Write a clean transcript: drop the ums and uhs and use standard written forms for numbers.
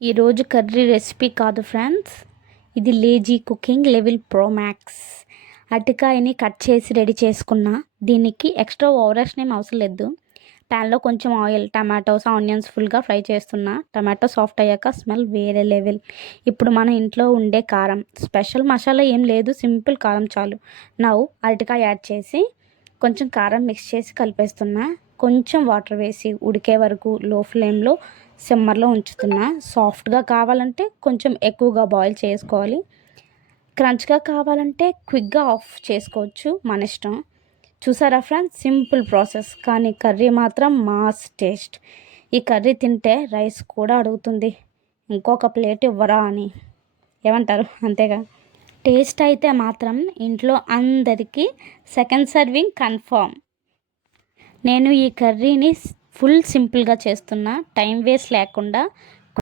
ఈరోజు curry recipe కాదు friends, ఇది lazy cooking level pro max. అరటికాయని కట్ చేసి రెడీ చేసుకున్నా. దీనికి ఎక్స్ట్రా ఓవరాక్షన్ ఏం అవసరం లేదు. ప్యాన్లో కొంచెం ఆయిల్, టమాటోస్, ఆనియన్స్ ఫుల్గా ఫ్రై చేస్తున్నా. టమాటో సాఫ్ట్ అయ్యాక స్మెల్ వేరే లెవెల్. ఇప్పుడు మన ఇంట్లో ఉండే కారం, స్పెషల్ మసాలా ఏం లేదు, సింపుల్ కారం చాలు. నవ్వు అరటికాయ యాడ్ చేసి కొంచెం కారం మిక్స్ చేసి కలిపేస్తున్నా. కొంచెం వాటర్ వేసి ఉడికే వరకు లో ఫ్లేమ్లో సిమ్మర్లో ఉంచుతున్నా. సాఫ్ట్గా కావాలంటే కొంచెం ఎక్కువగా బాయిల్ చేసుకోవాలి. క్రంచ్గా కావాలంటే క్విక్గా ఆఫ్ చేసుకోవచ్చు, మన ఇష్టం. చూసారా ఫ్రెండ్స్, సింపుల్ ప్రాసెస్, కానీ కర్రీ మాత్రం మాస్ టేస్ట్. ఈ కర్రీ తింటే రైస్ కూడా అడుగుతుంది, ఇంకొక ప్లేట్ ఇవ్వరా అని. ఏమంటారు? అంతేగా. టేస్ట్ అయితే మాత్రం ఇంట్లో అందరికీ సెకండ్ సర్వింగ్ కన్ఫర్మ్. నేను ఈ కర్రీని ఫుల్ సింపుల్గా చేస్తున్నా, టైం వేస్ట్ లేకుండా.